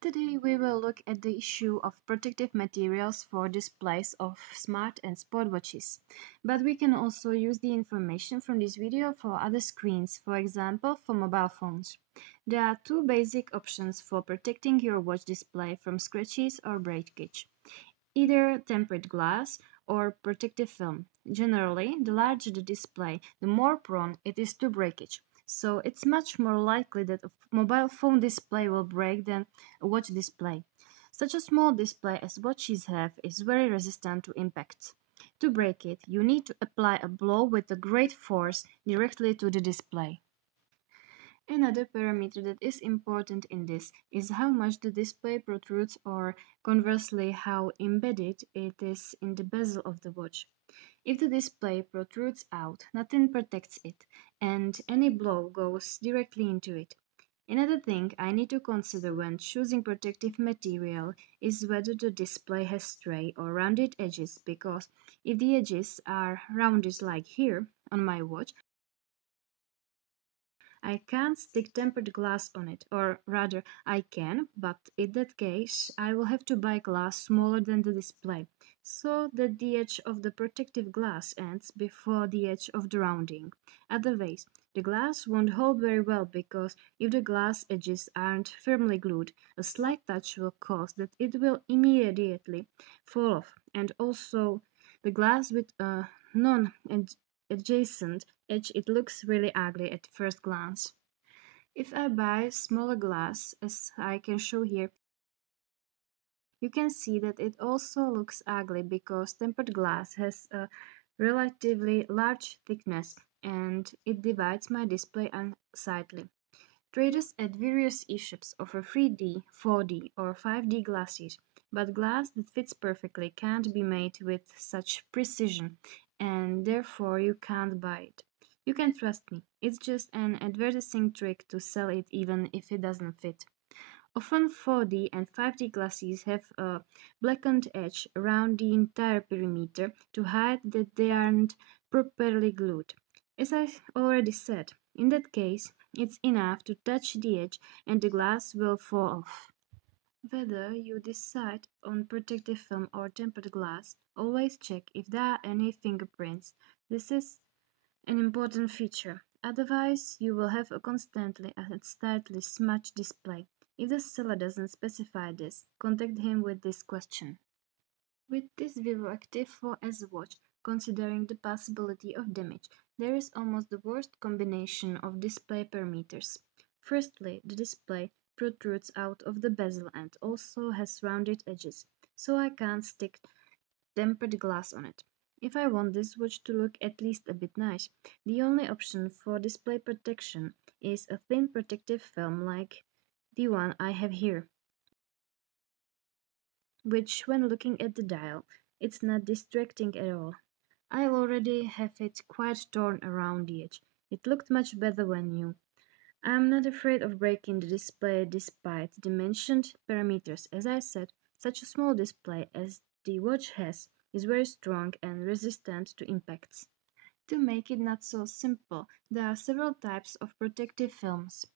Today we will look at the issue of protective materials for displays of smart and sport watches. But we can also use the information from this video for other screens, for example for mobile phones. There are two basic options for protecting your watch display from scratches or breakage. Either tempered glass or protective film. Generally, the larger the display, the more prone it is to breakage. So it's much more likely that a mobile phone display will break than a watch display. Such a small display as watches have is very resistant to impacts. To break it, you need to apply a blow with a great force directly to the display. Another parameter that is important in this is how much the display protrudes or conversely how embedded it is in the bezel of the watch. If the display protrudes out, nothing protects it, and any blow goes directly into it. Another thing I need to consider when choosing protective material is whether the display has straight or rounded edges, because if the edges are rounded like here on my watch, I can't stick tempered glass on it, or rather, I can, but in that case, I will have to buy glass smaller than the display, so that the edge of the protective glass ends before the edge of the rounding. Otherwise, the glass won't hold very well because if the glass edges aren't firmly glued, a slight touch will cause that it will immediately fall off, and also the glass with a non adjacent edge, it looks really ugly at first glance. If I buy smaller glass, as I can show here, you can see that it also looks ugly because tempered glass has a relatively large thickness and it divides my display unsightly. Traders at various e-shops offer 3D, 4D or 5D glasses, but glass that fits perfectly can't be made with such precision and therefore you can't buy it. You can trust me, it's just an advertising trick to sell it even if it doesn't fit. Often 4D and 5D glasses have a blackened edge around the entire perimeter to hide that they aren't properly glued. As I already said, in that case, it's enough to touch the edge and the glass will fall off. Whether you decide on protective film or tempered glass, always check if there are any fingerprints. This is an important feature. Otherwise, you will have a constantly and slightly smudged display. If the seller doesn't specify this, contact him with this question. With this Vivo Active 4S watch, considering the possibility of damage, there is almost the worst combination of display parameters. Firstly, the display protrudes out of the bezel and also has rounded edges, so I can't stick tempered glass on it. If I want this watch to look at least a bit nice, the only option for display protection is a thin protective film like the one I have here, which when looking at the dial, it's not distracting at all. I already have it quite torn around the edge. It looked much better when new. I'm not afraid of breaking the display despite the mentioned parameters. As I said, such a small display as the watch has is very strong and resistant to impacts. To make it not so simple, there are several types of protective films.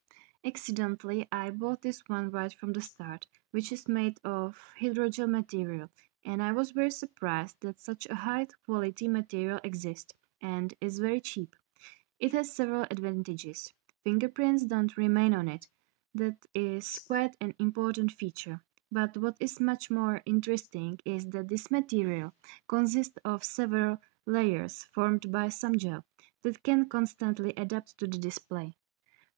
Accidentally, I bought this one right from the start, which is made of hydrogel material, and I was very surprised that such a high quality material exists and is very cheap. It has several advantages. Fingerprints don't remain on it. That is quite an important feature. But what is much more interesting is that this material consists of several layers formed by some gel that can constantly adapt to the display.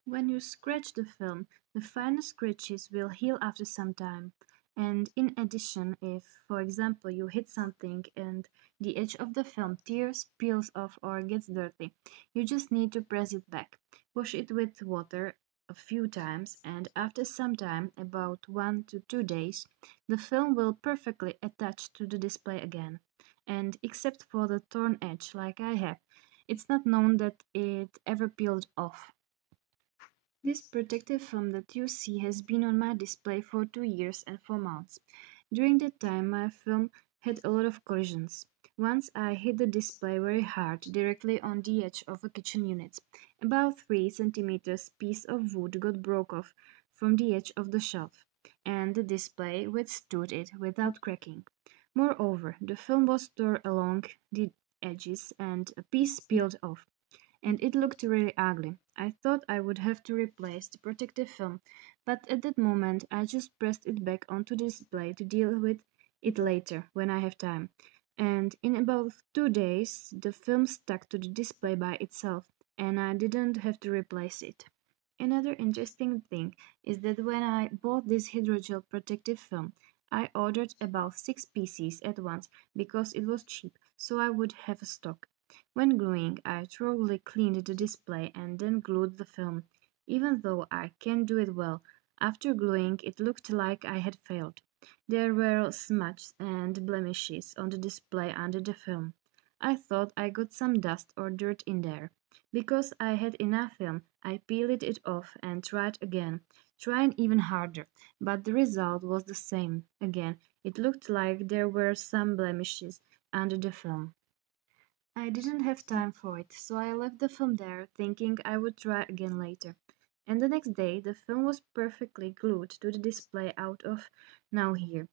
When you scratch the film, the finer scratches will heal after some time. And in addition, if, for example, you hit something and the edge of the film tears, peels off, or gets dirty, you just need to press it back. Wash it with water a few times, and after some time, about 1 to 2 days, the film will perfectly attach to the display again. And except for the torn edge, like I have, it's not known that it ever peeled off. This protective film that you see has been on my display for 2 years and 4 months. During that time, my film had a lot of collisions. Once I hit the display very hard directly on the edge of a kitchen unit. About 3 centimeters piece of wood got broke off from the edge of the shelf, and the display withstood it without cracking. Moreover, the film was torn along the edges and a piece peeled off, and it looked really ugly. I thought I would have to replace the protective film, but at that moment I just pressed it back onto the display to deal with it later when I have time. And in about 2 days, the film stuck to the display by itself, and I didn't have to replace it. Another interesting thing is that when I bought this hydrogel protective film, I ordered about 6 pieces at once because it was cheap, so I would have a stock. When gluing, I thoroughly cleaned the display and then glued the film. Even though I can do it well, after gluing it looked like I had failed. There were smudges and blemishes on the display under the film. I thought I got some dust or dirt in there. Because I had enough film, I peeled it off and tried again, trying even harder, but the result was the same. Again, it looked like there were some blemishes under the film. I didn't have time for it, so I left the film there, thinking I would try again later. And the next day, the film was perfectly glued to the display out of now here.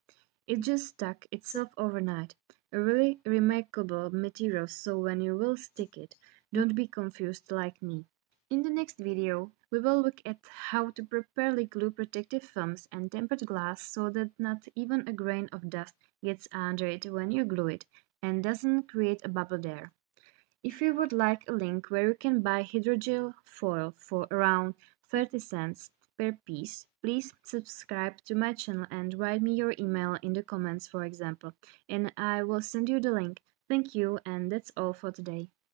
It just stuck itself overnight. A really remarkable material, so when you will stick it, don't be confused like me. In the next video, we will look at how to properly glue protective films and tempered glass so that not even a grain of dust gets under it when you glue it and doesn't create a bubble there. If you would like a link where you can buy hydrogel foil for around 30 cents per piece, please subscribe to my channel and write me your email in the comments, for example, and I will send you the link. Thank you, and that's all for today.